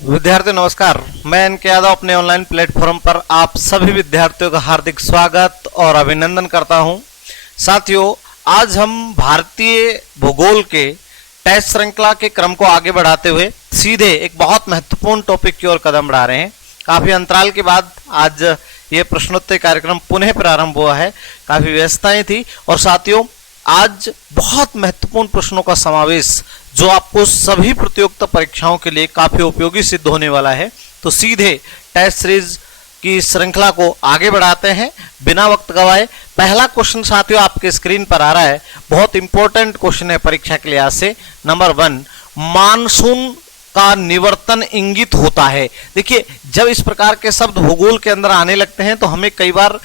विद्यार्थी नमस्कार, मैं इनके यादव अपने ऑनलाइन प्लेटफॉर्म पर आप सभी विद्यार्थियों का हार्दिक स्वागत और अभिनंदन करता हूं। साथियों, आज हम भारतीय भूगोल के टेस्ट श्रृंखला के क्रम को आगे बढ़ाते हुए सीधे एक बहुत महत्वपूर्ण टॉपिक की ओर कदम बढ़ा रहे हैं। काफी अंतराल के बाद आज ये प्रश्नोत्तरी कार्यक्रम पुनः प्रारंभ हुआ है। काफी व्यस्तताएं थी और साथियों, आज बहुत महत्वपूर्ण प्रश्नों का समावेश जो आपको सभी प्रतियोगिता परीक्षाओं के लिए काफी उपयोगी सिद्ध होने वाला है। तो सीधे टेस्ट सीरीज की श्रृंखला को आगे बढ़ाते हैं बिना वक्त गवाए। पहला क्वेश्चन साथियों आपके स्क्रीन पर आ रहा है, बहुत इंपॉर्टेंट क्वेश्चन है परीक्षा के लिहाज से। नंबर 1, मानसून का निवर्तन इंगित होता है। देखिए, जब इस प्रकार के शब्द भूगोल के अंदर आने लगते हैं तो हमें कई बार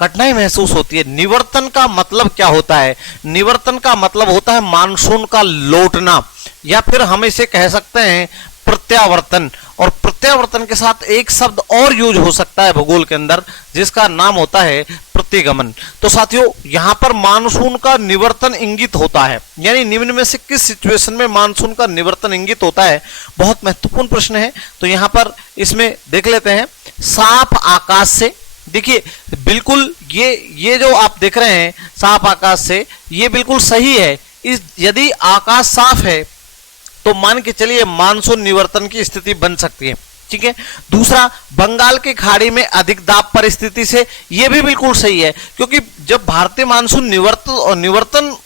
कठिनाई महसूस होती है। निवर्तन का मतलब क्या होता है? निवर्तन का मतलब होता है मानसून का लौटना, या फिर हम इसे कह सकते हैं प्रत्यावर्तन। और प्रत्यावर्तन के साथ एक शब्द और यूज हो सकता है भूगोल के अंदर, जिसका नाम होता है प्रतिगमन। तो साथियों, यहां पर मानसून का निवर्तन इंगित होता है, यानी निम्न में से किस सिचुएशन में मानसून का निवर्तन इंगित होता है? बहुत महत्वपूर्ण प्रश्न है। तो यहां पर इसमें देख लेते हैं, साफ आकाश से। देखिए, बिल्कुल ये जो आप देख रहे हैं साफ आकाश से, ये बिल्कुल सही है। यदि आकाश साफ है तो मान के चलिए मानसून निवर्तन की स्थिति बन सकती है। ठीक है। दूसरा, बंगाल की खाड़ी में अधिक दाब परिस्थिति से, यह भी बिल्कुल सही है, क्योंकि जब भारतीय मानसून निवर्तन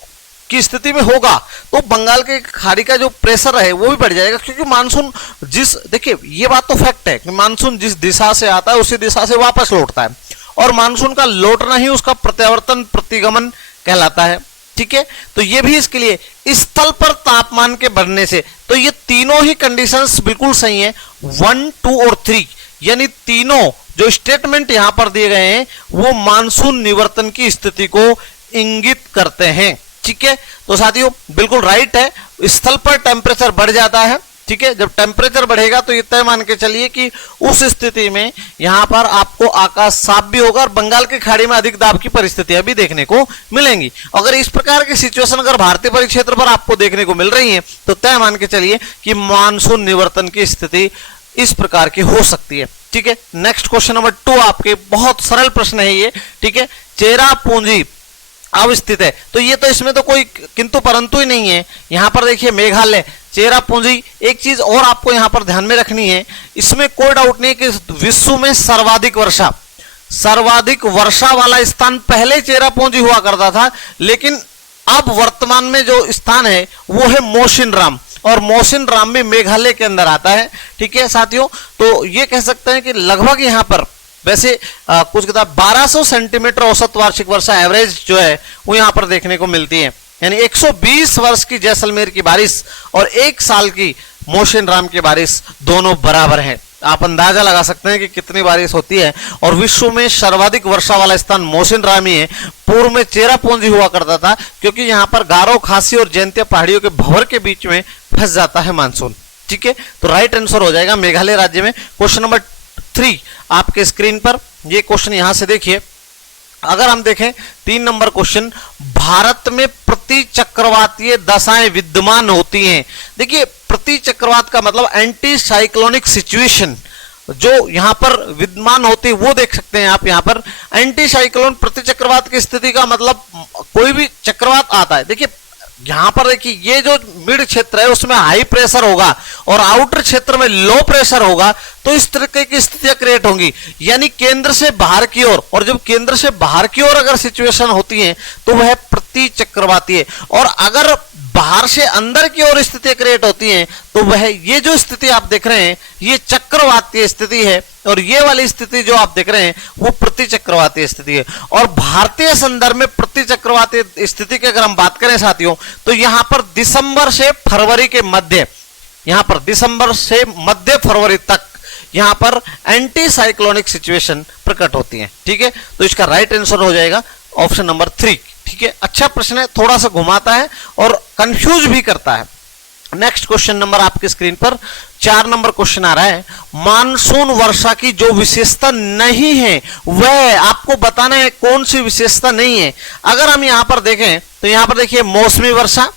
की स्थिति में होगा तो बंगाल के खाड़ी का जो प्रेशर है वो भी बढ़ जाएगा, क्योंकि मानसून देखिए, ये बात तो फैक्ट है कि मानसून जिस दिशा से आता है उसी दिशा से वापस लौटता है, और मानसून का लौटना ही उसका प्रत्यावर्तन प्रतिगमन कहलाता है। ठीक है। तो ये भी इसके लिए स्थल पर तापमान के बढ़ने से, तो ये तीनों ही कंडीशंस बिल्कुल सही हैं, 1, 2 और 3, यानी तीनों जो स्टेटमेंट यहां पर दिए गए हैं वो मानसून निवर्तन की स्थिति को इंगित करते हैं। ठीक है। तो साथियों, बिल्कुल राइट है, स्थल पर टेम्परेचर बढ़ जाता है। ठीक है। जब टेम्परेचर बढ़ेगा तो ये तय मान के चलिए कि उस स्थिति में यहां पर आपको आकाश साफ भी होगा और बंगाल की खाड़ी में अधिक दाब की परिस्थितियां भी देखने को मिलेंगी। अगर इस प्रकार की सिचुएशन अगर भारतीय परिक्षेत्र पर आपको देखने को मिल रही है तो तय मान के चलिए कि मानसून निवर्तन की स्थिति इस प्रकार की हो सकती है। ठीक है। नेक्स्ट क्वेश्चन नंबर 2 आपके, बहुत सरल प्रश्न है ये। ठीक है। चेरापूंजी अवस्थित है, तो ये तो इसमें तो कोई किंतु परंतु ही नहीं है। यहां पर देखिए मेघालय, चेरापूंजी। एक चीज और आपको यहां पर ध्यान में रखनी है, इसमें कोई डाउट नहीं कि विश्व में सर्वाधिक वर्षा वाला स्थान पहले चेरापूंजी हुआ करता था, लेकिन अब वर्तमान में जो स्थान है वो है मोसिनराम, और मोसिनराम भी मेघालय के अंदर आता है। ठीक है साथियों, तो ये कह सकते हैं कि लगभग यहां पर वैसे कुछ किताब 1200 सेंटीमीटर औसत वार्षिक वर्षा एवरेज जो है वो यहां पर देखने को मिलती है, यानी 120 वर्ष की जैसलमेर की बारिश और 1 साल की मोसिनराम की बारिश दोनों बराबर है। आप अंदाजा लगा सकते हैं कि कितनी बारिश होती है। और विश्व में सर्वाधिक वर्षा वाला स्थान मोसिनराम ही है। पूर्व में चेरापूंजी हुआ करता था, क्योंकि यहां पर गारो, खासी और जयंतिया पहाड़ियों के भंवर के बीच में फंस जाता है मानसून। ठीक है। तो राइट आंसर हो जाएगा मेघालय राज्य में। क्वेश्चन नंबर 3 आपके स्क्रीन पर, ये क्वेश्चन यहां से देखिए। अगर हम देखें 3 नंबर क्वेश्चन, भारत में प्रति चक्रवातीय दशाएं विद्यमान होती हैं। देखिए, प्रति चक्रवात का मतलब एंटी साइक्लोनिक सिचुएशन जो यहां पर विद्यमान होती है वो देख सकते हैं आप। यहां पर एंटी साइक्लोन प्रति चक्रवात की स्थिति का मतलब कोई भी चक्रवात आता है। देखिए, यहां पर देखिए, ये जो मिड क्षेत्र है उसमें हाई प्रेशर होगा और आउटर क्षेत्र में लो प्रेशर होगा, तो इस तरह की स्थितियां क्रिएट होंगी, यानी केंद्र से बाहर की ओर। और जब केंद्र से बाहर की ओर अगर सिचुएशन होती है तो वह प्रति चक्रवाती है, और अगर बाहर से अंदर की ओर स्थितियां क्रिएट होती हैं तो वह ये जो स्थिति आप देख रहे हैं ये चक्रवातीय स्थिति है, और ये वाली स्थिति जो आप देख रहे हैं वो प्रति चक्रवातीय स्थिति है। और भारतीय संदर्भ में प्रति चक्रवातीय स्थिति की अगर हम बात करें साथियों, तो यहां पर दिसंबर से फरवरी के मध्य, यहां पर दिसंबर से मध्य फरवरी तक यहां पर एंटी साइक्लोनिक सिचुएशन प्रकट होती है। ठीक है। तो इसका राइट आंसर हो जाएगा ऑप्शन नंबर 3। ठीक है। अच्छा प्रश्न है, थोड़ा सा घुमाता है और कंफ्यूज भी करता है। नेक्स्ट क्वेश्चन नंबर आपके स्क्रीन पर 4 नंबर क्वेश्चन आ रहा है, मानसून वर्षा की जो विशेषता नहीं है वह आपको बताना है कौन सी विशेषता नहीं है। अगर हम यहां पर देखें तो यहां पर देखिए मौसमी वर्षा,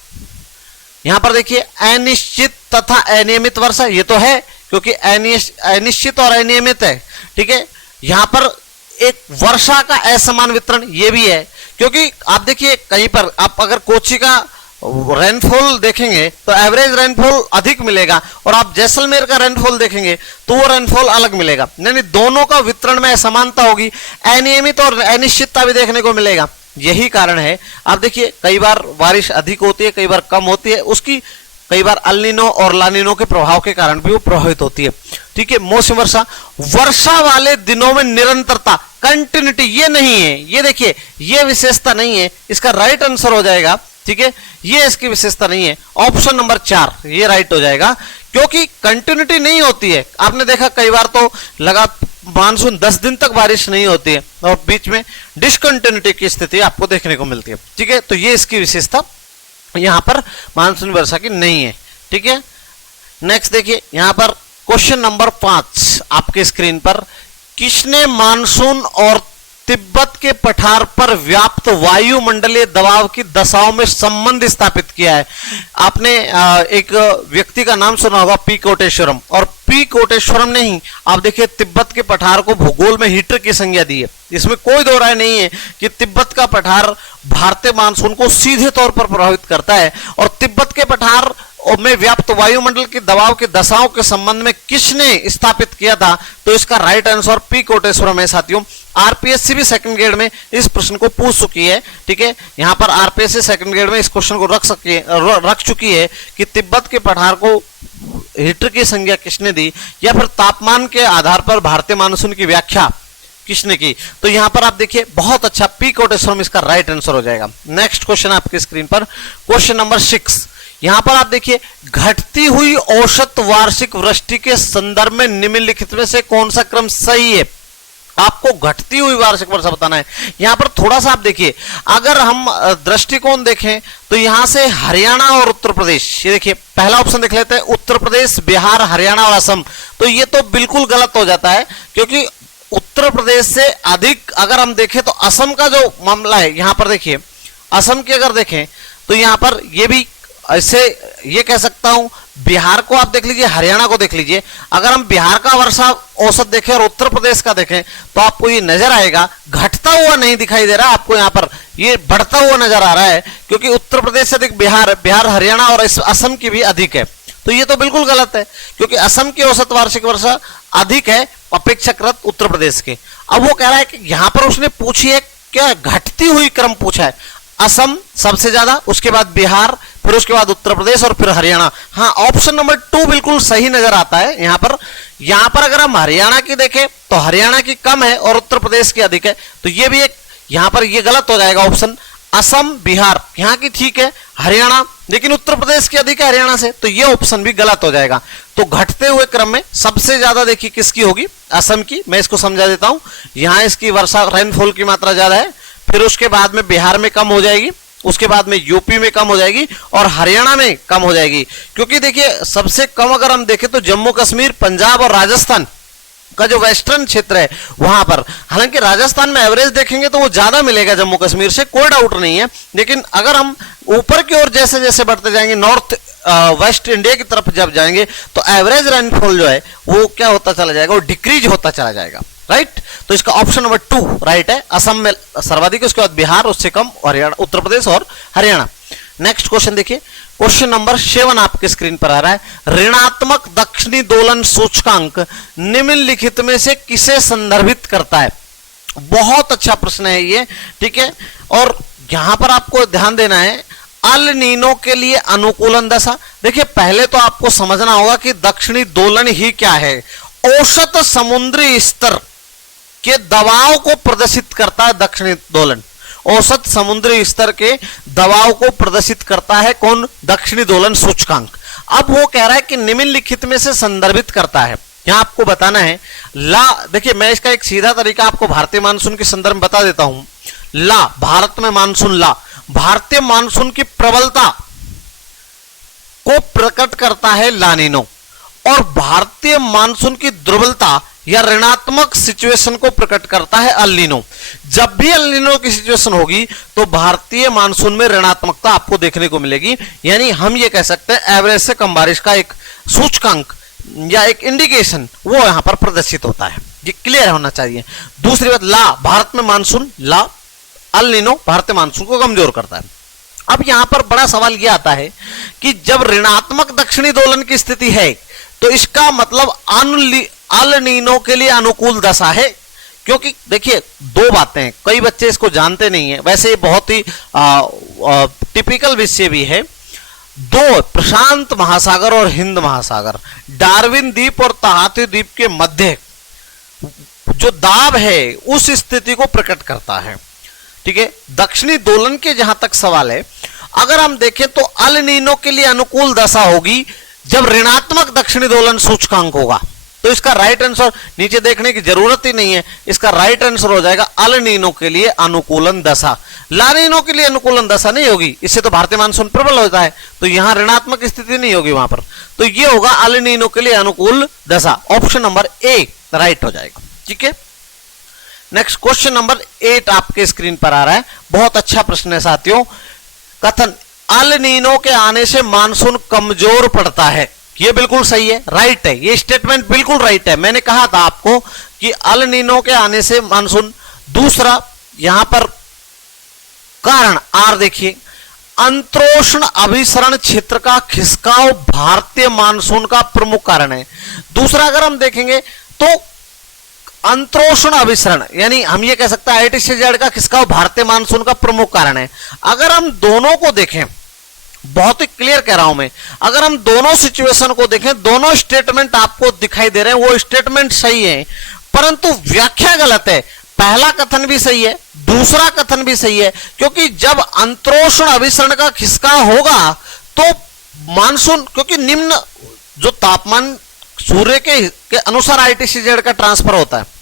यहां पर देखिए अनिश्चित तथा अनियमित वर्षा, ये तो है क्योंकि अनिश्चित और अनियमित है, ठीक है। यहां पर एक वर्षा का असमान वितरण, ये भी है क्योंकि आप देखिए कहीं पर आप अगर कोची का रेनफॉल देखेंगे तो एवरेज रेनफॉल अधिक मिलेगा और आप जैसलमेर का रेनफॉल देखेंगे तो वो रेनफॉल अलग मिलेगा, यानी दोनों का वितरण में असमानता होगी, अनियमित और अनिश्चितता भी देखने को मिलेगा। यही कारण है आप देखिए कई बार बारिश अधिक होती है, कई बार कम होती है, उसकी कई बार अल्निनो और लानिनो के प्रभाव के कारण भी वो प्रभावित होती है, ठीक है। मौसम वर्षा, वर्षा वाले दिनों में निरंतरता, कंटिन्यूटी, ये नहीं है, ये देखिए ये विशेषता नहीं है, इसका राइट आंसर हो जाएगा, ठीक है। ये इसकी विशेषता नहीं है, ऑप्शन नंबर 4 ये राइट हो जाएगा क्योंकि कंटिन्यूटी नहीं होती है। आपने देखा कई बार तो लगा मानसून 10 दिन तक बारिश नहीं होती है और बीच में डिसकंटिन्यूटी की स्थिति आपको देखने को मिलती है, ठीक है। तो ये इसकी विशेषता यहां पर मानसून वर्षा की नहीं है, ठीक है। नेक्स्ट देखिए यहां पर क्वेश्चन नंबर 5 आपके स्क्रीन पर, किसने मानसून और तिब्बत के पठार पर व्याप्त वायुमंडलीय दबाव की दशाओं में संबंध स्थापित किया है? आपने एक व्यक्ति का नाम सुना होगा पी कोटेश्वरम, और पी कोटेश्वरम ने ही आप देखिए तिब्बत के पठार को भूगोल में हीटर की संज्ञा दी है। इसमें कोई दो राय नहीं है कि तिब्बत का पठार भारतीय मानसून को सीधे तौर पर प्रभावित करता है, और तिब्बत के पठार में व्याप्त वायुमंडल के दबाव के दशाओं के संबंध में किसने स्थापित किया था? तो इसका राइट आंसर पी कोटेश्वरम है साथियों। आरपीएससी भी सेकंड ग्रेड में इस प्रश्न को पूछ चुकी है, ठीक है। यहां पर आरपीएससी सेकंड ग्रेड में इस क्वेश्चन को रख चुकी है कि तिब्बत के पठार को हीटर की संज्ञा किसने दी, या फिर तापमान के आधार पर भारतीय मानसून की व्याख्या किसने की। तो यहां पर आप देखिए बहुत अच्छा, पी कोटेश्वरम इसका राइट आंसर हो जाएगा। नेक्स्ट क्वेश्चन आपकी स्क्रीन पर, क्वेश्चन नंबर 6, यहां पर आप देखिए घटती हुई औसत वार्षिक वृष्टि के संदर्भ में निम्नलिखित में से कौन सा क्रम सही है? आपको घटती हुई वार्षिक वर्षा बताना है। यहां पर थोड़ा सा आप देखिए, अगर हम दृष्टिकोण देखें तो यहां से हरियाणा और उत्तर प्रदेश, ये देखिए पहला ऑप्शन देख लेते हैं, उत्तर प्रदेश, बिहार, हरियाणा और असम, तो ये तो बिल्कुल गलत हो जाता है क्योंकि उत्तर प्रदेश से अधिक अगर हम देखें तो असम का जो मामला है, यहां पर देखिए असम की अगर देखें तो यहां पर ये भी ऐसे ये कह सकता हूं, बिहार को आप देख लीजिए, हरियाणा को देख लीजिए। अगर हम बिहार का वर्षा औसत देखें और उत्तर प्रदेश का देखें तो आपको ये नजर आएगा घटता हुआ नहीं दिखाई दे रहा, आपको यहाँ पर ये बढ़ता हुआ नजर आ रहा है क्योंकि उत्तर प्रदेश से अधिक बिहार, हरियाणा और असम की भी अधिक है। तो ये तो बिल्कुल गलत है क्योंकि असम की औसत वार्षिक वर्षा अधिक है अपेक्षाकृत उत्तर प्रदेश के। अब वो कह रहा है कि यहां पर उसने पूछी है क्या, घटती हुई क्रम पूछा है, असम सबसे ज्यादा, उसके बाद बिहार, फिर उसके बाद उत्तर प्रदेश और फिर हरियाणा। हाँ, ऑप्शन नंबर 2 बिल्कुल सही नजर आता है यहां पर अगर हम हरियाणा की देखें तो हरियाणा की कम है और उत्तर प्रदेश की अधिक है, तो ये भी एक यहां पर ये गलत हो जाएगा ऑप्शन। असम, बिहार यहां की ठीक है, हरियाणा लेकिन उत्तर प्रदेश की अधिक है हरियाणा से, तो ये ऑप्शन भी गलत हो जाएगा। तो घटते हुए क्रम में सबसे ज्यादा देखिए किसकी होगी, असम की। मैं इसको समझा देता हूं, यहां इसकी वर्षा रेनफॉल की मात्रा ज्यादा है, फिर उसके बाद में बिहार में कम हो जाएगी, उसके बाद में यूपी में कम हो जाएगी और हरियाणा में कम हो जाएगी। क्योंकि देखिए सबसे कम अगर हम देखें तो जम्मू कश्मीर, पंजाब और राजस्थान का जो वेस्टर्न क्षेत्र है वहां पर, हालांकि राजस्थान में एवरेज देखेंगे तो वो ज्यादा मिलेगा जम्मू कश्मीर से, कोई डाउट नहीं है, लेकिन अगर हम ऊपर की ओर जैसे जैसे बढ़ते जाएंगे, नॉर्थ वेस्ट इंडिया की तरफ जब जाएंगे तो एवरेज रेनफॉल जो है वो क्या होता चला जाएगा, वो डिक्रीज होता चला जाएगा, राइट। तो इसका ऑप्शन नंबर 2 राइट है। असम में सर्वाधिक, उसके बाद बिहार, उससे कम हरियाणा, उत्तर प्रदेश और हरियाणा। नेक्स्ट क्वेश्चन देखिए, क्वेश्चन नंबर 7 आपके स्क्रीन पर आ रहा है, ऋणात्मक दक्षिणी दोलन सूचकांक निम्नलिखित में से किसे संदर्भित करता है? बहुत अच्छा प्रश्न है ये, ठीक है। और यहां पर आपको ध्यान देना है, अल नीनो के लिए अनुकूलन दशा। देखिए पहले तो आपको समझना होगा कि दक्षिणी दोलन ही क्या है। औसत समुद्री स्तर के दबाव को प्रदर्शित करता है दक्षिणी दोलन, औसत समुद्री स्तर के दबाव को प्रदर्शित करता है कौन? दक्षिणी दोलन सूचकांक। अब वो कह रहा है कि निम्नलिखित में से संदर्भित करता है, यहां आपको बताना है ला। देखिए मैं इसका एक सीधा तरीका आपको भारतीय मानसून के संदर्भ में बता देता हूं। ला, भारत में मानसून, ला भारतीय मानसून की प्रबलता को प्रकट करता है लानिनो, और भारतीय मानसून की दुर्बलता या ऋणात्मक सिचुएशन को प्रकट करता है अल नीनो। जब भी अल नीनो की सिचुएशन होगी तो भारतीय मानसून में ऋणात्मकता आपको देखने को मिलेगी, यानी हम ये कह सकते हैं एवरेज से कम बारिश का एक सूचकांक या एक इंडिकेशन वो यहां पर प्रदर्शित होता है। ये क्लियर होना चाहिए। दूसरी बात, ला भारत में मानसून, ला अल नीनो भारतीय मानसून को कमजोर करता है। अब यहां पर बड़ा सवाल यह आता है कि जब ऋणात्मक दक्षिणी दोलन की स्थिति है तो इसका मतलब अल नीनो के लिए अनुकूल दशा है, क्योंकि देखिए दो बातें, कई बच्चे इसको जानते नहीं है, वैसे ये बहुत ही टिपिकल विषय भी है। दो, प्रशांत महासागर और हिंद महासागर, डार्विन द्वीप और तहाती द्वीप के मध्य जो दाब है उस स्थिति को प्रकट करता है। ठीक है, दक्षिणी दोलन के जहां तक सवाल है, अगर हम देखें तो अल नीनो के लिए अनुकूल दशा होगी जब ऋणात्मक दक्षिणी दोलन सूचकांक होगा। तो इसका राइट आंसर नीचे देखने की जरूरत ही नहीं है, इसका राइट आंसर हो जाएगा अल नीनो के लिए अनुकूलन दशा। ला नीनो के लिए अनुकूलन दशा नहीं होगी, इससे तो भारतीय मानसून प्रबल होता है, तो यहां ऋणात्मक स्थिति नहीं होगी वहां पर, तो ये होगा अल नीनो के लिए अनुकूल दशा। ऑप्शन नंबर ए राइट हो जाएगा। ठीक है, नेक्स्ट क्वेश्चन नंबर 8 आपके स्क्रीन पर आ रहा है। बहुत अच्छा प्रश्न है साथियों। कथन, अल नीनो के आने से मानसून कमजोर पड़ता है, ये बिल्कुल सही है, राइट है, ये स्टेटमेंट बिल्कुल राइट है। मैंने कहा था आपको कि अल नीनो के आने से मानसून। दूसरा यहां पर कारण आर देखिए, अंतरोष्ण अभिसरण क्षेत्र का खिसकाव भारतीय मानसून का प्रमुख कारण है। दूसरा अगर हम देखेंगे तो अंतरोष्ण अभिसरण, यानी हम ये कह सकते हैं ITCZ का खिसकाव भारतीय मानसून का प्रमुख कारण है। अगर हम दोनों को देखें, बहुत ही क्लियर कह रहा हूं मैं, अगर हम दोनों सिचुएशन को देखें, दोनों स्टेटमेंट आपको दिखाई दे रहे हैं, वो स्टेटमेंट सही है, परंतु व्याख्या गलत है। पहला कथन भी सही है, दूसरा कथन भी सही है, क्योंकि जब अंतरोष्ण अभिसरण का खिसकाव होगा तो मानसून, क्योंकि निम्न जो तापमान सूर्य के अनुसार ITCZ का ट्रांसफर होता है।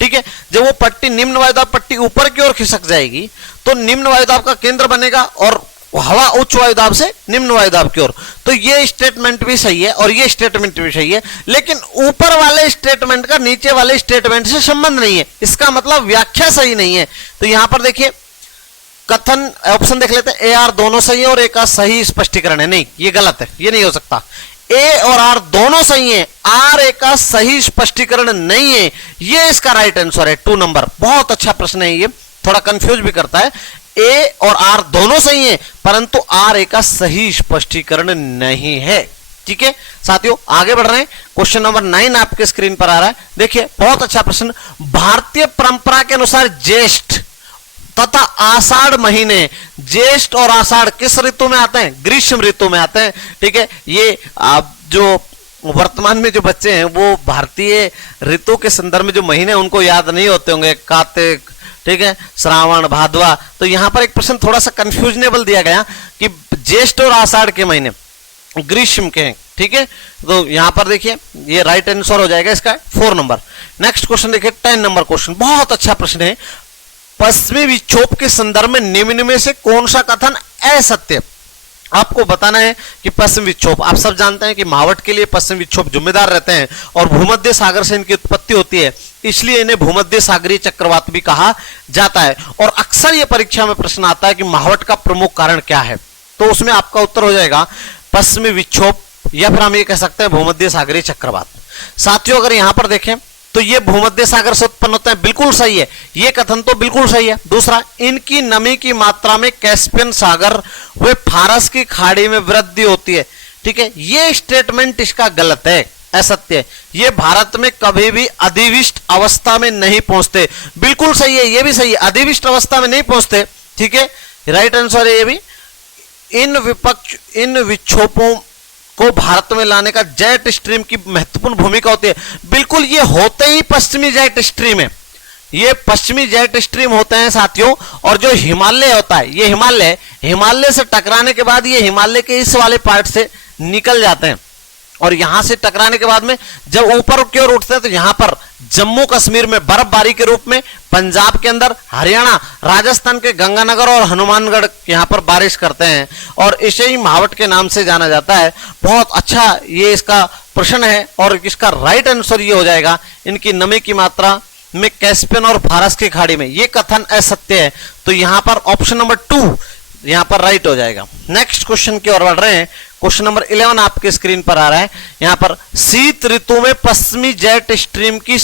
ठीक है, जब वो पट्टी निम्न वायुदाब पट्टी ऊपर की ओर खिसक जाएगी तो निम्न वायुदाब का केंद्र बनेगा और हवा उच्च वायुदाब से निम्न वायुदाब की ओर। तो ये स्टेटमेंट भी सही है और ये स्टेटमेंट भी सही है, लेकिन ऊपर वाले स्टेटमेंट का नीचे वाले स्टेटमेंट से संबंध नहीं है, इसका मतलब व्याख्या सही नहीं है। तो यहां पर देखिए कथन, ऑप्शन देख लेते हैं, ए आर दोनों सही है और एक का सही स्पष्टीकरण है। नहीं, ये गलत है, ये नहीं हो सकता। ए और आर दोनों सही हैं, आर ए का सही स्पष्टीकरण नहीं है, ये इसका राइट आंसर है 2 नंबर। बहुत अच्छा प्रश्न है, ये थोड़ा कंफ्यूज भी करता है। ए और आर दोनों सही हैं, परंतु आर ए का सही स्पष्टीकरण नहीं है। ठीक है साथियों, आगे बढ़ रहे हैं। क्वेश्चन नंबर 9 आपके स्क्रीन पर आ रहा है। देखिए बहुत अच्छा प्रश्न। भारतीय परंपरा के अनुसार ज्येष्ठ तथा आषाढ़ महीने, ज्येष्ठ और आषाढ़ किस ऋतु में आते हैं? ग्रीष्म ऋतु में आते हैं। ठीक है, ये आप जो वर्तमान में जो बच्चे हैं वो भारतीय ऋतु के संदर्भ में जो महीने उनको याद नहीं होते होंगे, कार्तिक, ठीक है, श्रावण, भादवा। तो यहां पर एक प्रश्न थोड़ा सा कंफ्यूजनेबल दिया गया कि ज्येष्ठ और आषाढ़ के महीने ग्रीष्म के हैं। ठीक है, तो यहां पर देखिए ये राइट आंसर हो जाएगा इसका 4 नंबर। नेक्स्ट क्वेश्चन देखिए 10 नंबर क्वेश्चन, बहुत अच्छा प्रश्न है। पश्चिमी विक्षोभ के संदर्भ में निम्न में से कौन सा कथन असत्य? आपको बताना है कि पश्चिम विक्षोभ, आप सब जानते हैं कि मावट के लिए पश्चिम विक्षोभ जिम्मेदार रहते हैं और भूमध्य सागर से इनकी उत्पत्ति होती है, इसलिए इन्हें भूमध्य सागरीय चक्रवात भी कहा जाता है। और अक्सर यह परीक्षा में प्रश्न आता है कि मावट का प्रमुख कारण क्या है, तो उसमें आपका उत्तर हो जाएगा पश्चिमी विक्षोभ, या फिर हम ये कह सकते हैं भूमध्य सागरीय चक्रवात। साथियों अगर यहां पर देखें तो ये भूमध्य सागर से उत्पन्न होते हैं, बिल्कुल सही है, ये कथन तो बिल्कुल सही है। दूसरा, इनकी नमी की मात्रा में कैस्पियन सागर व फारस की खाड़ी में वृद्धि होती है। ठीक है, ये स्टेटमेंट इसका गलत है, असत्य है। ये भारत में कभी भी अधिविष्ट अवस्था में नहीं पहुंचते, बिल्कुल सही है, ये भी सही है, अधिविष्ट अवस्था में नहीं पहुंचते। ठीक है, राइट आंसर है ये भी। इन विक्षोभों को भारत में लाने का जेट स्ट्रीम की महत्वपूर्ण भूमिका होती है, बिल्कुल ये होते ही पश्चिमी जेट स्ट्रीम है, ये पश्चिमी जेट स्ट्रीम होते हैं साथियों। और जो हिमालय होता है, ये हिमालय से टकराने के बाद ये हिमालय के इस वाले पार्ट से निकल जाते हैं और यहां से टकराने के बाद में जब ऊपर की ओर उठते हैं तो यहां पर जम्मू कश्मीर में बर्फबारी के रूप में, पंजाब के अंदर, हरियाणा, राजस्थान के गंगानगर और हनुमानगढ़ यहां पर बारिश करते हैं और इसे ही महावट के नाम से जाना जाता है। बहुत अच्छा ये इसका प्रश्न है और इसका राइट आंसर ये हो जाएगा, इनकी नमी की मात्रा में कैस्पियन और फारस की खाड़ी में, ये कथन असत्य है। तो यहां पर ऑप्शन नंबर 2 यहां पर राइट हो जाएगा। नेक्स्ट क्वेश्चन की ओर बढ़ रहे हैं। क्वेश्चन नंबर 11 आपके स्क्रीन पर आ रहा है। यहां पर शीत ऋतु में पश्चिमी जेट स्ट्रीम की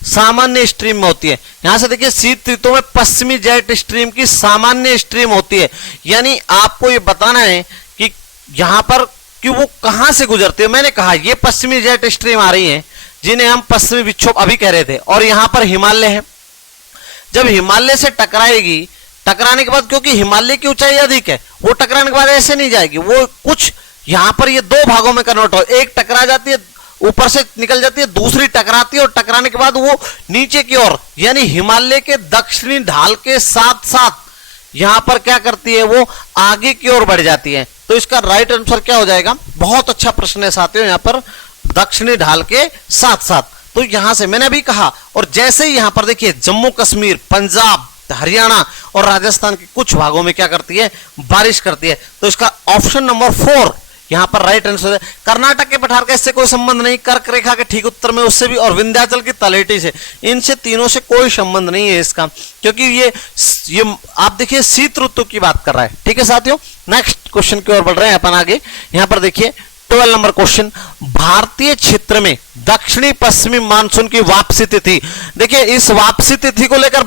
सामान्य स्ट्रीम में होती है। यहां से देखिए, शीत ऋतु में पश्चिमी जेट स्ट्रीम की सामान्य स्ट्रीम होती है, यानी आपको यह बताना है कि यहां पर कि वो कहां से गुजरती है। मैंने कहा ये पश्चिमी जेट स्ट्रीम आ रही है जिन्हें हम पश्चिमी विक्षोभ अभी कह रहे थे, और यहां पर हिमालय है। जब हिमालय से टकराएगी, टकराने के बाद क्योंकि हिमालय की ऊंचाई अधिक है, वो टकराने के बाद ऐसे नहीं जाएगी, वो कुछ यहां पर ये 2 भागों में कन्वर्ट हो, एक टकरा जाती है, ऊपर से निकल जाती है, दूसरी टकराती है और टकराने के बाद वो नीचे की ओर यानी हिमालय के दक्षिणी ढाल के साथ साथ यहां पर क्या करती है, वो आगे की ओर बढ़ जाती है। तो इसका राइट आंसर क्या हो जाएगा? बहुत अच्छा प्रश्न है साथियों, यहां पर दक्षिणी ढाल के साथ साथ। तो यहां से मैंने अभी कहा, और जैसे ही यहां पर देखिए जम्मू कश्मीर, पंजाब, हरियाणा और राजस्थान के कुछ भागों में क्या करती है, बारिश करती है। तो इसका ऑप्शन नंबर 4 यहां पर राइट आंसर है। कर्नाटक के पठार का इससे कोई संबंध नहीं, कर्क रेखा के ठीक उत्तर में उससे भी, और विंध्याचल की तलेटी से, इनसे तीनों से कोई संबंध नहीं है इसका, क्योंकि ये आप देखिए शीत ऋतु की बात कर रहा है। ठीक है साथियों, नेक्स्ट क्वेश्चन की ओर बढ़ रहे हैं अपन आगे। यहां पर देखिए 12 नंबर क्वेश्चन, भारतीय क्षेत्र में दक्षिणी पश्चिमी मानसून की वापसी तिथि। देखिए इस वापसी तिथि को लेकर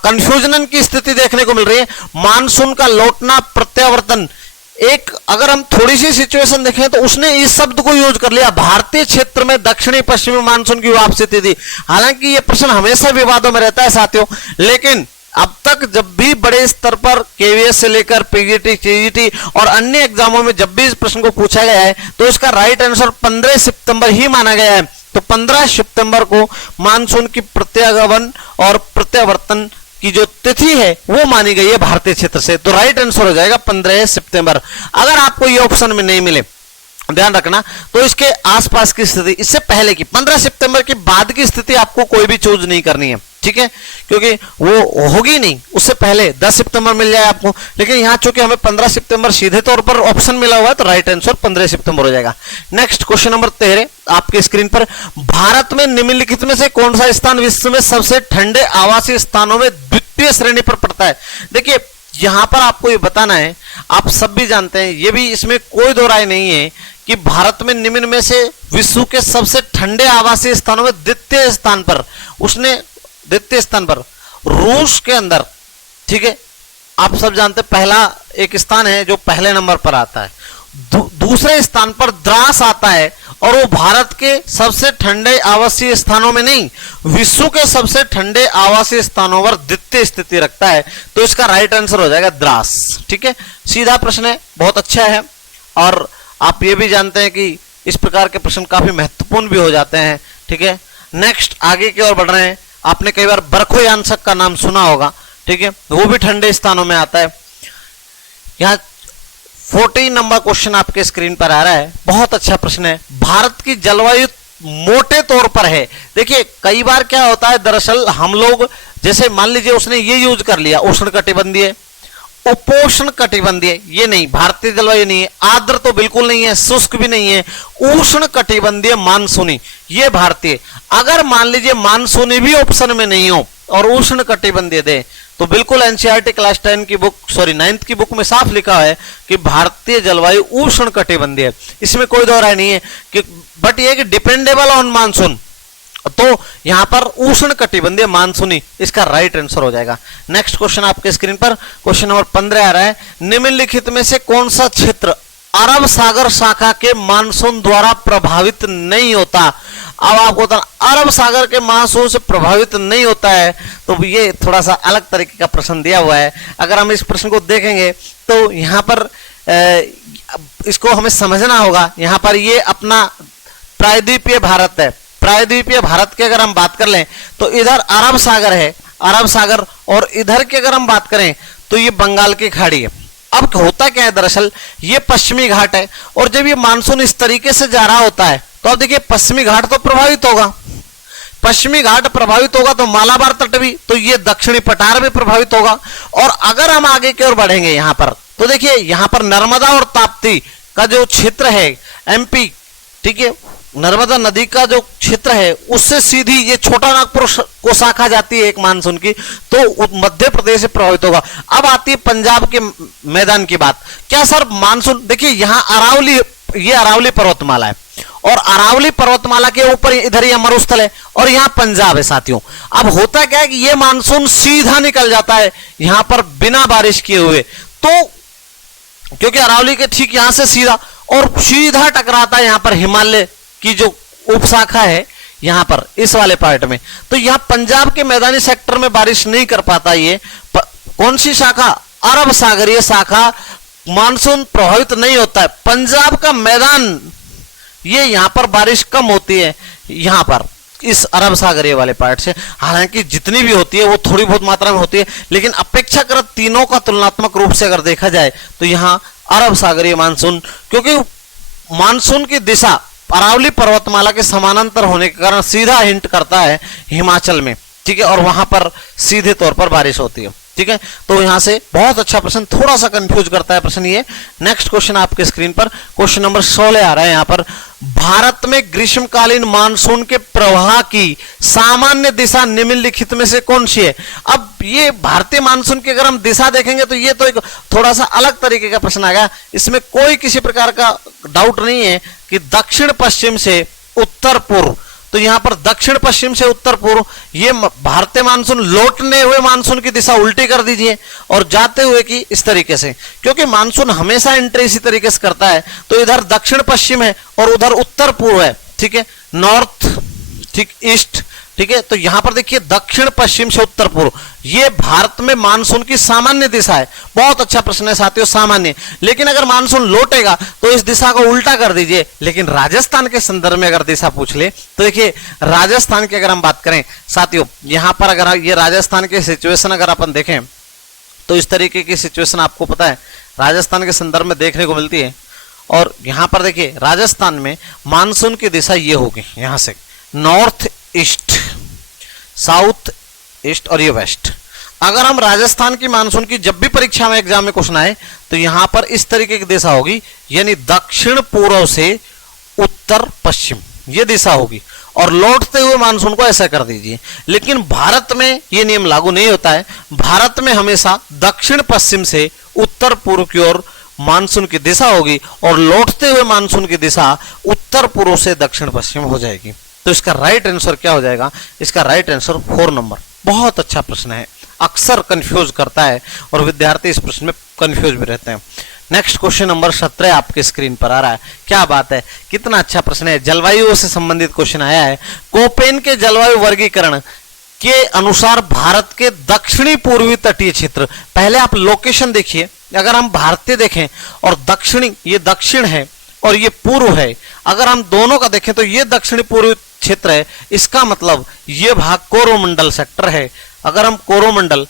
कंफ्यूजन की स्थिति देखने को मिल रही है। मानसून का लौटना, प्रत्यावर्तन, एक अगर हम थोड़ी सी सिचुएशन देखें तो उसने इस शब्द को यूज कर लिया, भारतीय क्षेत्र में दक्षिणी पश्चिमी मानसून की वापसी तिथि। हालांकि यह प्रश्न हमेशा विवादों में रहता है साथियों, लेकिन अब तक जब भी बड़े स्तर पर केवीएस से लेकर पीजीटी, टीजीटी और अन्य एग्जामों में जब भी इस प्रश्न को पूछा गया है तो इसका राइट आंसर 15 सितंबर ही माना गया है। तो 15 सितंबर को मानसून की प्रत्यागमन और प्रत्यावर्तन की जो तिथि है वो मानी गई है भारतीय क्षेत्र से। तो राइट आंसर हो जाएगा 15 सितंबर। अगर आपको ये ऑप्शन में नहीं मिले, ध्यान रखना, तो इसके आसपास की स्थिति, इससे पहले की 15 सितंबर के बाद की स्थिति आपको कोई भी चूज नहीं करनी है, ठीक है, क्योंकि वो होगी नहीं। उससे पहले 10 सितंबर मिल जाए आपको, लेकिन यहां चूंकि हमें 15 सितंबर सीधे तौर पर ऑप्शन मिला हुआ है तो राइट आंसर 15 सितंबर हो जाएगा। नेक्स्ट क्वेश्चन नंबर 13 आपके स्क्रीन पर, भारत में निम्नलिखित में से कौन सा स्थान विश्व में सबसे ठंडे आवासीय स्थानों में द्वितीय श्रेणी पर पड़ता है? देखिए यहां पर आपको ये बताना है, आप सब भी जानते हैं, ये भी इसमें कोई दो राय नहीं है कि भारत में निम्न में से विश्व के सबसे ठंडे आवासीय स्थानों में द्वितीय स्थान पर, उसने द्वितीय स्थान पर रूस के अंदर, ठीक है, आप सब जानते हैं पहला एक स्थान है जो पहले नंबर पर आता है, दूसरे स्थान पर द्रास आता है, और वो भारत के सबसे ठंडे आवासीय स्थानों में नहीं, विश्व के सबसे ठंडे आवासीय स्थानों पर द्वितीय स्थिति रखता है। तो इसका राइट आंसर हो जाएगा द्रास। ठीक है, सीधा प्रश्न है, बहुत अच्छा है, और आप ये भी जानते हैं कि इस प्रकार के प्रश्न काफी महत्वपूर्ण भी हो जाते हैं। ठीक है, नेक्स्ट आगे की ओर बढ़ रहे हैं। आपने कई बार बरखोयांशक का नाम सुना होगा, ठीक है, वो भी ठंडे स्थानों में आता है। यहाँ 14 नंबर क्वेश्चन आपके स्क्रीन पर आ रहा है, बहुत अच्छा प्रश्न है। भारत की जलवायु मोटे तौर पर है। देखिए कई बार क्या होता है, दरअसल हम लोग, जैसे मान लीजिए उसने ये यूज कर लिया उष्णकटिबंधीय, उपोष्ण कटिबंधीय, ये नहीं, भारतीय जलवायु नहीं है, आर्द्र तो बिल्कुल नहीं है, शुष्क भी नहीं है, उष्ण कटिबंधीय मानसूनी, ये भारतीय। अगर मान लीजिए मानसूनी भी ऑप्शन में नहीं हो और उष्ण कटिबंधीय दे, तो बिल्कुल एनसीईआरटी क्लास 10 की बुक, सॉरी 9th की बुक में साफ लिखा है कि भारतीय जलवायु उष्ण कटिबंधीय है, इसमें कोई दो राय नहीं है कि, बट ये कि डिपेंडेबल ऑन मानसून, तो यहां पर उष्ण कटिबंधीय मानसूनी इसका राइट आंसर हो जाएगा। नेक्स्ट क्वेश्चन आपके स्क्रीन पर क्वेश्चन नंबर 15 आ रहा है, निम्नलिखित में से कौन सा क्षेत्र अरब सागर शाखा के मानसून द्वारा प्रभावित नहीं होता? अब आपको अरब सागर के मानसून से प्रभावित नहीं होता है, तो ये थोड़ा सा अलग तरीके का प्रश्न दिया हुआ है। अगर हम इस प्रश्न को देखेंगे तो यहां पर इसको हमें समझना होगा। यहां पर ये अपना प्रायद्वीपीय भारत है, प्रायद्वीपीय भारत की अगर हम बात कर लें तो इधर अरब सागर है, अरब सागर, और इधर की अगर हम बात करें तो ये बंगाल की खाड़ी है। अब होता क्या है, दरअसल ये पश्चिमी घाट है और जब ये मानसून इस तरीके से जा रहा होता है तो अब देखिए पश्चिमी घाट तो प्रभावित होगा, पश्चिमी घाट प्रभावित होगा तो मालाबार तट भी, तो ये दक्षिणी पठार भी प्रभावित होगा। और अगर हम आगे की ओर बढ़ेंगे यहां पर तो देखिए यहां पर नर्मदा और ताप्ती का जो क्षेत्र है एमपी, ठीक है, नर्मदा नदी का जो क्षेत्र है उससे सीधी ये छोटा नागपुर को शाखा जाती है एक मानसून की, तो मध्य प्रदेश से प्रभावित होगा। अब आती है पंजाब के मैदान की बात। क्या सर मानसून, देखिए यहां अरावली, ये अरावली पर्वतमाला है और अरावली पर्वतमाला के ऊपर इधर ये मरुस्थल है और यहां पंजाब है साथियों। अब होता क्या है कि ये मानसून सीधा निकल जाता है यहां पर बिना बारिश किए हुए, तो क्योंकि अरावली के ठीक यहां से सीधा और सीधा टकराता है यहां पर हिमालय की जो उपशाखा है यहां पर इस वाले पार्ट में, तो यहां पंजाब के मैदानी सेक्टर में बारिश नहीं कर पाता। ये कौन सी शाखा, अरब सागरीय शाखा, मानसून प्रभावित नहीं होता है। पंजाब का मैदान ये यहां पर बारिश कम होती है यहां पर इस अरब सागरीय वाले पार्ट से, हालांकि जितनी भी होती है वो थोड़ी बहुत मात्रा में होती है, लेकिन अपेक्षाकृत तीनों का तुलनात्मक रूप से अगर देखा जाए तो यहां अरब सागरीय मानसून, क्योंकि मानसून की दिशा अरावली पर्वतमाला के समानांतर होने के कारण सीधा हिंट करता है हिमाचल में, ठीक है, और वहां पर सीधे तौर पर बारिश होती है, ठीक है। तो यहां से बहुत अच्छा प्रश्न, थोड़ा सा कंफ्यूज करता है प्रश्न ये। नेक्स्ट क्वेश्चन आपके स्क्रीन पर क्वेश्चन नंबर 16 आ रहा है यहां पर, भारत में ग्रीष्मकालीन मानसून के प्रवाह की सामान्य दिशा निम्नलिखित में से कौन सी है। अब ये भारतीय मानसून की अगर हम दिशा देखेंगे तो ये तो एक थोड़ा सा अलग तरीके का प्रश्न आ गया, इसमें कोई किसी प्रकार का डाउट नहीं है कि दक्षिण पश्चिम से उत्तर पूर्व, तो यहां पर दक्षिण पश्चिम से उत्तर पूर्व, ये भारतीय मानसून लौटने हुए मानसून की दिशा उल्टी कर दीजिए और जाते हुए की इस तरीके से, क्योंकि मानसून हमेशा एंट्री इसी तरीके से करता है, तो इधर दक्षिण पश्चिम है और उधर उत्तर पूर्व है, ठीक है, नॉर्थ, ठीक, ईस्ट, ठीक है। तो यहां पर देखिए दक्षिण पश्चिम से उत्तर पूर्व, ये भारत में मानसून की सामान्य दिशा है। बहुत अच्छा प्रश्न है साथियों, सामान्य, लेकिन अगर मानसून लौटेगा तो इस दिशा को उल्टा कर दीजिए। लेकिन राजस्थान के संदर्भ में अगर दिशा पूछ ले तो देखिए राजस्थान की अगर हम बात करें साथियों, यहां पर अगर ये राजस्थान की सिचुएशन अगर अपन देखें तो इस तरीके की सिचुएशन आपको पता है राजस्थान के संदर्भ में देखने को मिलती है। और यहां पर देखिए राजस्थान में मानसून की दिशा ये होगी, यहां से नॉर्थ ईस्ट, साउथ ईस्ट और ये वेस्ट। अगर हम राजस्थान की मानसून की जब भी परीक्षा में एग्जाम में क्वेश्चन आए तो यहां पर इस तरीके की दिशा होगी, यानी दक्षिण पूर्व से उत्तर पश्चिम ये दिशा होगी, और लौटते हुए मानसून को ऐसा कर दीजिए। लेकिन भारत में ये नियम लागू नहीं होता है, भारत में हमेशा दक्षिण पश्चिम से उत्तर पूर्व की ओर मानसून की दिशा होगी और लौटते हुए मानसून की दिशा उत्तर पूर्व से दक्षिण पश्चिम हो जाएगी। तो इसका राइट आंसर क्या हो जाएगा, इसका राइट आंसर 4 नंबर। बहुत अच्छा प्रश्न है, अक्सर कंफ्यूज करता है और विद्यार्थी इस प्रश्न में कंफ्यूज भी रहते हैं। नेक्स्ट क्वेश्चन नंबर 17 आपके स्क्रीन पर आ रहा है। क्या बात है, कितना अच्छा प्रश्न है, जलवायु से संबंधित क्वेश्चन आया है। कोपेन के जलवायु वर्गीकरण के अनुसार भारत के दक्षिणी पूर्वी तटीय क्षेत्र, पहले आप लोकेशन देखिए, अगर हम भारतीय देखें और दक्षिणी, ये दक्षिण है और ये पूर्व है, अगर हम दोनों का देखें तो ये दक्षिणी पूर्वी क्षेत्र है, इसका मतलब ये भाग कोरोमंडल सेक्टर है। अगर हम कोरोमंडल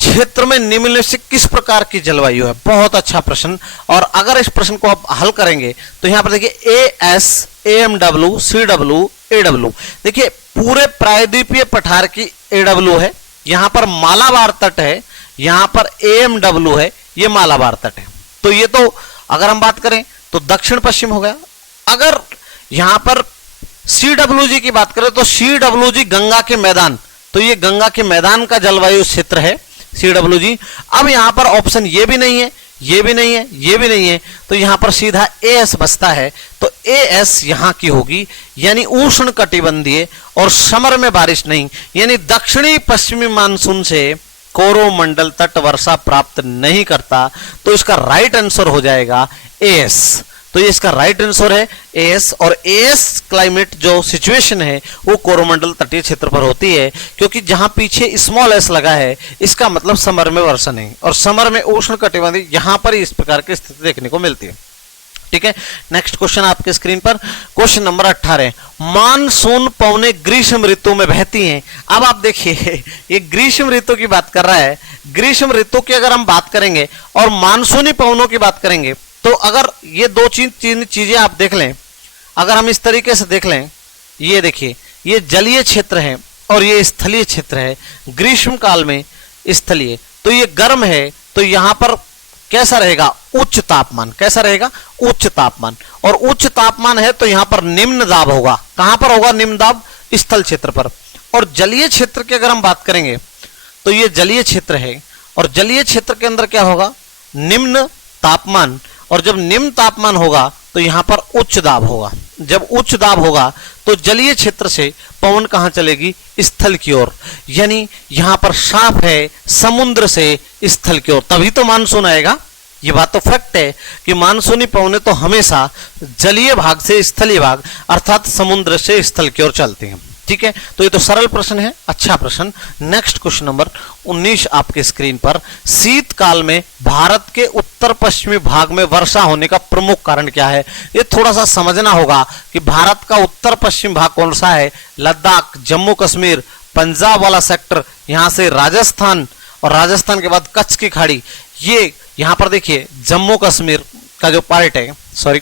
क्षेत्र में निम्न से किस प्रकार की जलवायु है, बहुत अच्छा प्रश्न। और अगर इस प्रश्न को आप हल करेंगे तो यहां पर देखिए AS, AMW, CW, AW, देखिए पूरे प्रायद्वीपीय पठार की AW है, यहां पर मालाबार तट है, यहां पर AMW है, ये मालाबार तट है। तो ये तो अगर हम बात करें तो दक्षिण पश्चिम हो गया। अगर यहां पर CWG की बात करें तो CWG गंगा के मैदान, तो ये गंगा के मैदान का जलवायु क्षेत्र है CWG। अब यहां पर ऑप्शन ये भी नहीं है, ये भी नहीं है, ये भी नहीं है, तो यहां पर सीधा AS बचता है। तो AS यहां की होगी, यानी उष्ण कटिबंधीय और समर में बारिश नहीं, यानी दक्षिणी पश्चिमी मानसून से कोरोमंडल तट वर्षा प्राप्त नहीं करता। तो इसका राइट आंसर हो जाएगा AS। तो ये इसका राइट आंसर है AS। और AS क्लाइमेट जो सिचुएशन है वो कोरोमंडल तटीय क्षेत्र पर होती है, क्योंकि जहां पीछे स्मॉल s लगा है इसका मतलब समर में वर्षा नहीं, और समर में उष्ण कटिबंधीय यहां पर इस प्रकार की स्थिति देखने को मिलती है। ठीक है। नेक्स्ट क्वेश्चन आपके स्क्रीन पर, क्वेश्चन नंबर 18, मानसून पवने ग्रीष्म ऋतु में बहती हैं। अब आप देखिए ये ग्रीष्म ऋतु की बात कर रहा है, ग्रीष्म ऋतु की अगर हम बात करेंगे और मानसूनी पवनों की बात करेंगे, तो अगर ये दो चीजें आप देख लें, अगर हम इस तरीके से देख लें, ये देखिए ये जलीय क्षेत्र है और ये स्थलीय क्षेत्र है। ग्रीष्म काल में स्थलीय, तो ये गर्म है, तो यहां पर कैसा रहेगा, उच्च तापमान। कैसा रहेगा, उच्च तापमान। और उच्च तापमान है तो यहां पर निम्न दाब होगा। कहां पर होगा निम्न दाब, स्थल क्षेत्र पर। और जलीय क्षेत्र की अगर हम बात करेंगे तो ये जलीय क्षेत्र है और जलीय क्षेत्र के अंदर क्या होगा, निम्न तापमान। और जब निम्न तापमान होगा तो यहां पर उच्च दाब होगा। जब उच्च दाब होगा तो जलीय क्षेत्र से पवन कहां चलेगी, स्थल की ओर। यानी यहां पर साफ है समुद्र से स्थल की ओर, तभी तो मानसून आएगा। ये बात तो फैक्ट है कि मानसूनी पवनें तो हमेशा जलीय भाग से स्थलीय भाग अर्थात समुद्र से स्थल की ओर चलती हैं। ठीक है, तो ये तो सरल प्रश्न है, अच्छा प्रश्न। नेक्स्ट क्वेश्चन नंबर 19 आपके स्क्रीन पर, शीतकाल में भारत के उत्तर पश्चिमी भाग में वर्षा होने का प्रमुख कारण क्या है। ये थोड़ा सा समझना होगा कि भारत का उत्तर पश्चिम भाग कौन सा है, लद्दाख, जम्मू कश्मीर, पंजाब वाला सेक्टर, यहां से राजस्थान और राजस्थान के बाद कच्छ की खाड़ी। ये यहां पर देखिए जम्मू कश्मीर का जो पार्ट है, सॉरी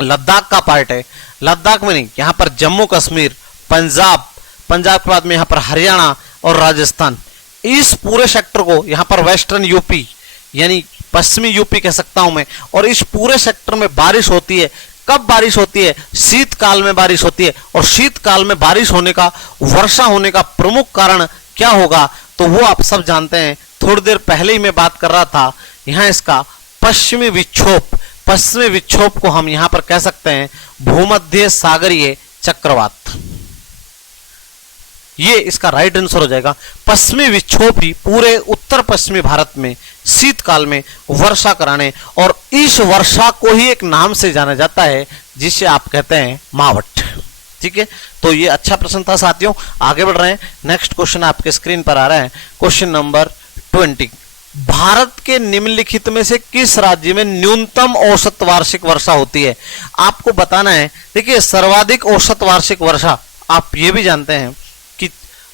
लद्दाख का पार्ट है, लद्दाख में नहीं, यहां पर जम्मू कश्मीर, पंजाब, पंजाब के बाद में यहां पर हरियाणा और राजस्थान, इस पूरे सेक्टर को यहां पर वेस्टर्न यूपी यानी पश्चिमी यूपी कह सकता हूं मैं। और इस पूरे सेक्टर में बारिश होती है। कब बारिश होती है, शीतकाल में बारिश होती है। और शीतकाल में बारिश होने का, वर्षा होने का प्रमुख कारण क्या होगा, तो वो आप सब जानते हैं। थोड़ी देर पहले ही मैं बात कर रहा था, यहां इसका पश्चिमी विक्षोभ, पश्चिमी विक्षोभ को हम यहां पर कह सकते हैं भूमध्य सागरीय चक्रवात। ये इसका राइट आंसर हो जाएगा। पश्चिमी विक्षोभ ही पूरे उत्तर पश्चिमी भारत में शीतकाल में वर्षा कराने, और इस वर्षा को ही एक नाम से जाना जाता है जिसे आप कहते हैं मावठ। ठीक है, तो ये अच्छा प्रश्न था साथियों। आगे बढ़ रहे हैं, नेक्स्ट क्वेश्चन आपके स्क्रीन पर आ रहा है, क्वेश्चन नंबर 20, भारत के निम्नलिखित में से किस राज्य में न्यूनतम औसत वार्षिक वर्षा होती है। आपको बताना है, देखिए सर्वाधिक औसत वार्षिक वर्षा आप ये भी जानते हैं कि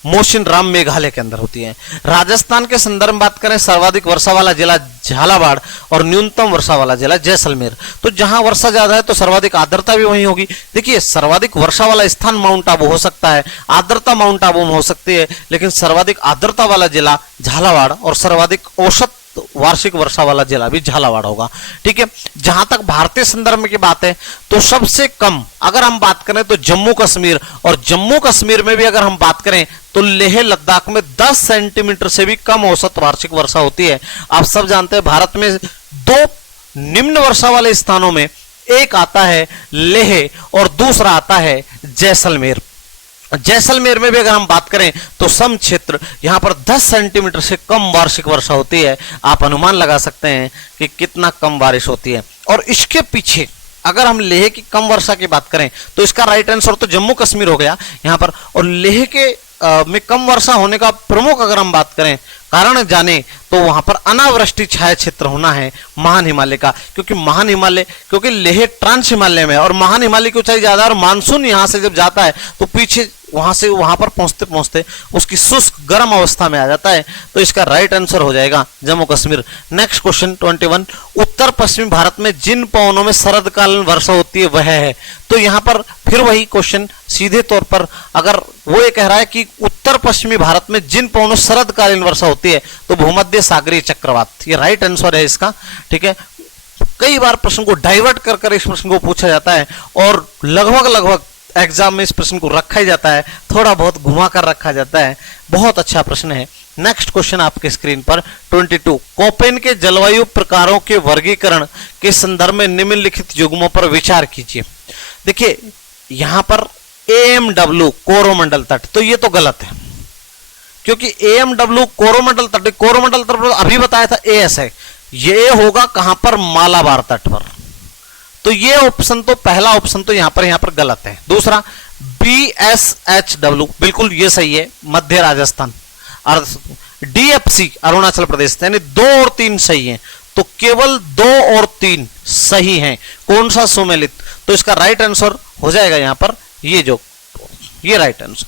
मोशिनराम मेघालय के अंदर होती है। राजस्थान के संदर्भ में बात करें, सर्वाधिक वर्षा वाला जिला झालावाड़ और न्यूनतम वर्षा वाला जिला जैसलमेर। तो जहां वर्षा ज्यादा है तो सर्वाधिक आर्द्रता भी वहीं होगी। देखिए सर्वाधिक वर्षा वाला स्थान माउंट आबू हो सकता है, आर्द्रता माउंट आबू में हो सकती है, लेकिन सर्वाधिक आर्द्रता वाला जिला झालावाड़ और सर्वाधिक औसत वार्षिक वर्षा वाला जिला भी झालावाड़ होगा। ठीक है, जहां तक भारतीय संदर्भ में की बात है तो सबसे कम अगर हम बात करें तो जम्मू कश्मीर, और जम्मू कश्मीर में भी अगर हम बात करें तो लेह लद्दाख में 10 सेंटीमीटर से भी कम औसत वार्षिक वर्षा होती है। आप सब जानते हैं भारत में 2 निम्न वर्षा वाले स्थानों में एक आता है लेह और दूसरा आता है जैसलमेर। जैसलमेर में भी अगर हम बात करें तो सम क्षेत्र यहां पर 10 सेंटीमीटर से कम वार्षिक वर्षा होती है। आप अनुमान लगा सकते हैं कि कितना कम बारिश होती है। और इसके पीछे अगर हम लेह की कम वर्षा की बात करें तो इसका राइट आंसर तो जम्मू कश्मीर हो गया यहां पर। और लेह के में कम वर्षा होने का प्रमुख अगर हम बात करें कारण जाने तो वहां पर अनावृष्टि छाया क्षेत्र होना है महान हिमालय का, क्योंकि लेह ट्रांस हिमालय में है और महान हिमालय की ऊंचाई ज्यादा है। और मानसून यहां से जब जाता है तो पीछे वहां से वहां पर पहुंचते पहुंचते उसकी शुष्क गर्म अवस्था में आ जाता है। तो इसका राइट आंसर हो जाएगा जम्मू कश्मीर। नेक्स्ट क्वेश्चन 21, उत्तर पश्चिमी भारत में जिन पवनों में शरदकालीन वर्षा होती है वह है। तो यहां पर फिर वही क्वेश्चन सीधे तौर पर अगर वो ये कह रहा है कि उत्तर पश्चिमी भारत में जिन पवनों शरदकालीन वर्षा होती है तो भूमध्य सागरीय चक्रवात, ये राइट आंसर है इसका। ठीक है, कई बार प्रश्न को डाइवर्ट कर इस प्रश्न को पूछा जाता है और लगभग एग्जाम में इस प्रश्न को रखा ही जाता है, थोड़ा बहुत घुमा कर रखा जाता है। बहुत अच्छा प्रश्न है। नेक्स्ट क्वेश्चन आपके स्क्रीन पर 22, कोपेन के जलवायु प्रकारों के वर्गीकरण के संदर्भ में निम्नलिखित युग्मों पर विचार कीजिए। देखिए यहां पर AMW कोरोमंडल तट, तो ये तो गलत है क्योंकि AMW कोरोमंडल तट अभी बताया था AS है, ये होगा कहां पर, मालाबार तट पर। तो ये ऑप्शन तो पहला ऑप्शन तो यहां पर गलत है। दूसरा BSHW बिल्कुल ये सही है, मध्य राजस्थान। DFC अरुणाचल प्रदेश, यानी 2 और 3 सही है। तो केवल 2 और 3 सही हैं। कौन सा सुमेलित? तो इसका राइट आंसर हो जाएगा यहां पर ये राइट आंसर,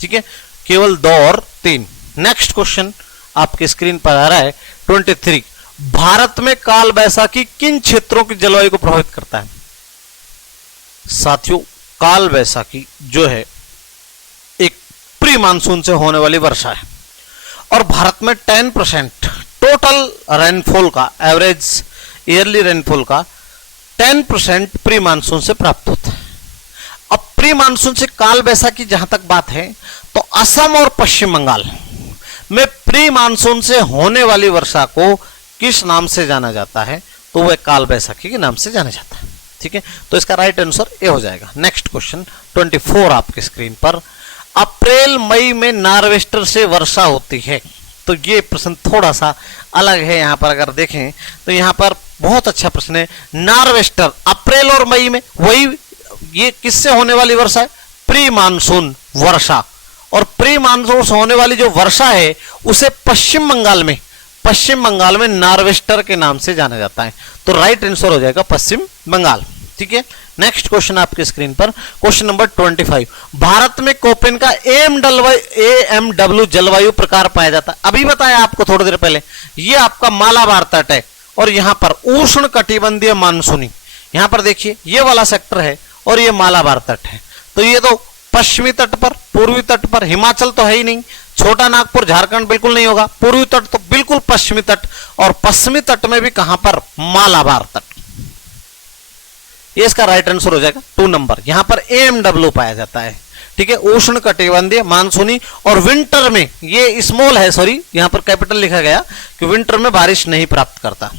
ठीक है, केवल 2 और 3। नेक्स्ट क्वेश्चन आपके स्क्रीन पर आ रहा है 23। भारत में काल बैसाखी किन क्षेत्रों की जलवायु को प्रभावित करता है? साथियों, काल बैसाखी जो है एक प्री मानसून से होने वाली वर्षा है और भारत में 10% टोटल रेनफॉल का, एवरेज ईयरली रेनफॉल का 10% प्री मानसून से प्राप्त होता है। अब प्री मानसून से काल बैसाखी जहां तक बात है, तो असम और पश्चिम बंगाल में प्री मानसून से होने वाली वर्षा को किस नाम से जाना जाता है? तो वह काल बैसाखी के नाम से जाना जाता है, ठीक है। तो इसका राइट आंसर ए हो जाएगा। नेक्स्ट क्वेश्चन 24 आपके स्क्रीन पर। अप्रैल मई में नार्वेस्टर से वर्षा होती है। तो ये प्रश्न थोड़ा सा अलग है। यहां पर अगर देखें तो यहां पर बहुत अच्छा प्रश्न है। नार्वेस्टर अप्रैल और मई में, वही ये किससे होने वाली वर्षा है? प्री मानसून वर्षा। और प्री मानसून से होने वाली जो वर्षा है उसे पश्चिम बंगाल में नार्वेस्टर के नाम से जाना जाता है। तो राइट आंसर हो जाएगा पश्चिम बंगाल, ठीक है। नेक्स्ट क्वेश्चन आपके स्क्रीन पर, क्वेश्चन नंबर 25। भारत में कोपेन का AMW जलवायु प्रकार पाया जाता है। अभी बताया आपको थोड़ी देर पहले, ये आपका मालाबार तट है और यहां पर उष्ण कटिबंधीय मानसूनी, यहां पर देखिए ये वाला सेक्टर है और ये मालाबार तट है। तो ये तो पश्चिमी तट पर, पूर्वी तट पर, हिमाचल तो है ही नहीं, छोटा नागपुर झारखंड बिल्कुल नहीं होगा, पूर्वी तट तो बिल्कुल पश्चिमी तट, और पश्चिमी तट में भी कहां पर? मालाबार तट। ये इसका राइट आंसर हो जाएगा 2 नंबर। यहां पर AMW पाया जाता है, ठीक है, उष्ण कटिबंधीय मानसूनी। और विंटर में ये स्मॉल है, सॉरी यहां पर कैपिटल लिखा गया कि विंटर में बारिश नहीं प्राप्त करता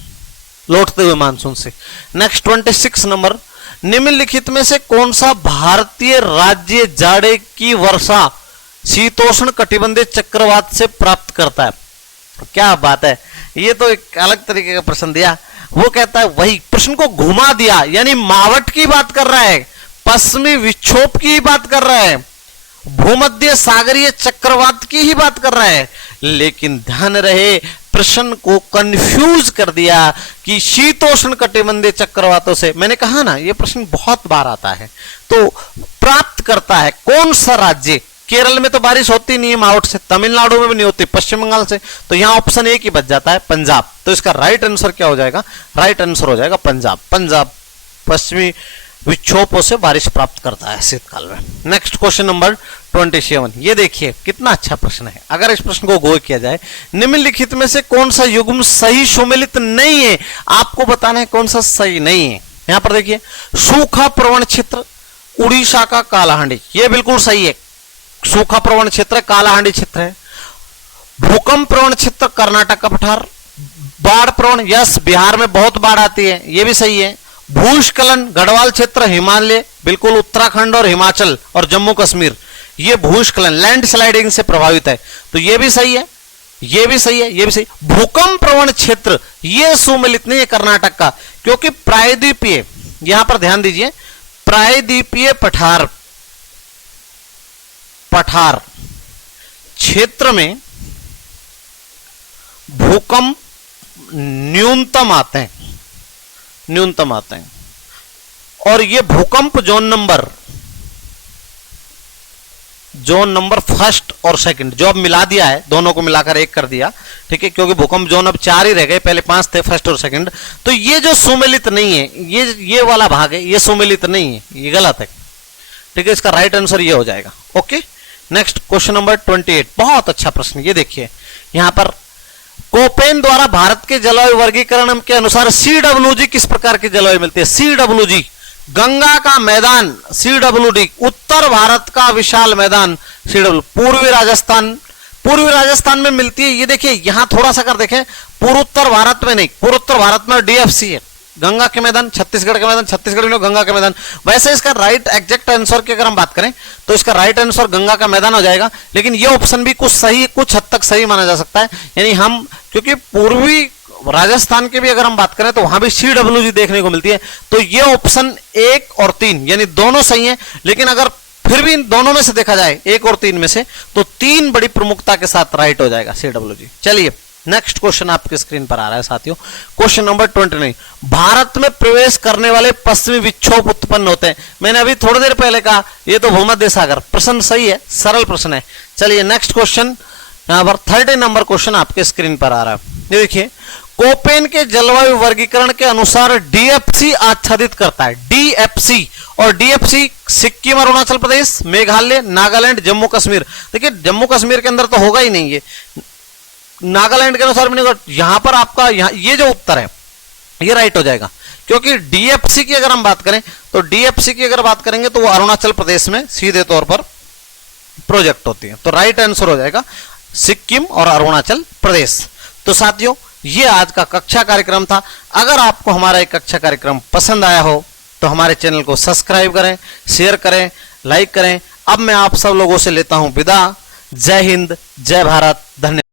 लौटते हुए मानसून से। Next 26 number. निम्नलिखित में से कौन सा भारतीय राज्य जाड़े की वर्षा शीतोष्ण कटिबंधीय चक्रवात से प्राप्त करता है? क्या बात है, ये तो एक अलग तरीके का प्रश्न दिया। वो कहता है, वही प्रश्न को घुमा दिया, यानी मावट की बात कर रहा है, पश्चिमी विक्षोभ की बात कर रहा है, भूमध्य सागरीय चक्रवात की ही बात कर रहा है, लेकिन ध्यान रहे प्रश्न को कंफ्यूज कर दिया कि शीतोष्ण कटिबंधीय चक्रवातों से। मैंने कहा ना, ये प्रश्न बहुत बार आता है। तो प्राप्त करता है कौन सा राज्य? केरल में तो बारिश होती नहीं है मावट से, तमिलनाडु में भी नहीं होती, पश्चिम बंगाल से, तो यहां ऑप्शन एक ही बच जाता है, पंजाब। तो इसका राइट आंसर क्या हो जाएगा? राइट आंसर हो जाएगा पंजाब। पंजाब पश्चिमी विक्षोभों से बारिश प्राप्त करता है शीतकाल में। Next question number 27। ये देखिए कितना अच्छा प्रश्न है। अगर इस प्रश्न को गौर किया जाए, निम्नलिखित में से कौन सा युग्म सही सुमेलित नहीं है? आपको बताना है कौन सा सही नहीं है। यहां पर देखिए, सूखा प्रवण क्षेत्र उड़ीसा का कालाहांडी, ये बिल्कुल सही है, सूखा प्रवण क्षेत्र कालाहांडी क्षेत्र है। भूकंप प्रवण क्षेत्र कर्नाटक का पठार। बाढ़ प्रवण, यस बिहार में बहुत बाढ़ आती है, ये भी सही है। भूस्खलन गढ़वाल क्षेत्र हिमालय, बिल्कुल उत्तराखंड और हिमाचल और जम्मू कश्मीर, ये भूस्खलन लैंड स्लाइडिंग से प्रभावित है, तो ये भी सही है, ये भी सही है, ये भी सही। भूकंप प्रवण क्षेत्र ये सुमेलित नहीं है कर्नाटक का, क्योंकि प्रायद्वीपीय, यहां पर ध्यान दीजिए, प्रायद्वीपीय पठार क्षेत्र में भूकंप न्यूनतम आते हैं, और ये भूकंप जोन नंबर फर्स्ट और सेकंड जो अब मिला दिया है, दोनों को मिलाकर एक कर दिया, ठीक है, क्योंकि भूकंप जोन अब 4 ही रह गए, पहले 5 थे, फर्स्ट और सेकंड। तो ये जो सुमेलित नहीं है, ये वाला भाग है, ये सुमेलित नहीं है, ये गलत है, ठीक है। इसका राइट आंसर ये हो जाएगा। Okay, next question number 28। बहुत अच्छा प्रश्न, ये देखिए यहां पर कोपेन द्वारा भारत के जलवायु वर्गीकरण के अनुसार CWG किस प्रकार की जलवायु मिलती है? CWG गंगा का मैदान CWD, उत्तर भारत का विशाल मैदान CWD, पूर्वी राजस्थान में मिलती है। ये देखिए यहां थोड़ा सा कर देखें, पूर्वोत्तर भारत में नहीं, पूर्वोत्तर भारत में DFC है, गंगा के मैदान, छत्तीसगढ़ के मैदान, छत्तीसगढ़ में गंगा के मैदान। वैसे इसका राइट एग्जैक्ट आंसर की अगर हम बात करें तो इसका राइट आंसर गंगा का मैदान हो जाएगा, लेकिन ये ऑप्शन भी कुछ हद तक सही माना जा सकता है। यानी हम, क्योंकि पूर्वी राजस्थान की भी अगर हम बात करें तो वहां भी CWG देखने को मिलती है, तो ये ऑप्शन 1 और 3 यानी दोनों सही है। लेकिन अगर फिर भी दोनों में से देखा जाए, 1 और 3 में से, तो 3 बड़ी प्रमुखता के साथ राइट हो जाएगा CWG। चलिए नेक्स्ट क्वेश्चन आपके स्क्रीन पर आ रहा है साथियों, क्वेश्चन नंबर 29। भारत में प्रवेश करने वाले पश्चिमी विक्षोभ उत्पन्न होते हैं। मैंने अभी थोड़ी देर पहले कहा ये तो भूमध्य सागर, प्रश्न सही है, सरल प्रश्न है। चलिए नेक्स्ट क्वेश्चन, यहां पर 30 नंबर क्वेश्चन आपके स्क्रीन पर आ रहा है। ये देखिए, कोपेन के जलवायु वर्गीकरण के अनुसार डीएफसी आच्छादित करता है। डीएफसी, और डीएफसी सिक्किम, अरुणाचल प्रदेश, मेघालय, नागालैंड, जम्मू कश्मीर। देखिए जम्मू कश्मीर के अंदर तो होगा ही नहीं, ये नागालैंड के अनुसार भी नहीं होगा। यहां पर आपका ये जो उत्तर है ये राइट हो जाएगा, क्योंकि डीएफसी की अगर हम बात करें तो डीएफसी की अगर बात करेंगे तो वो अरुणाचल प्रदेश में सीधे तौर पर प्रोजेक्ट होती है। तो राइट आंसर हो जाएगा सिक्किम और अरुणाचल प्रदेश। तो साथियों ये आज का कक्षा कार्यक्रम था। अगर आपको हमारा एक कक्षा कार्यक्रम पसंद आया हो तो हमारे चैनल को सब्सक्राइब करें, शेयर करें, लाइक करें। अब मैं आप सब लोगों से लेता हूं विदा। जय हिंद, जय भारत, धन्यवाद।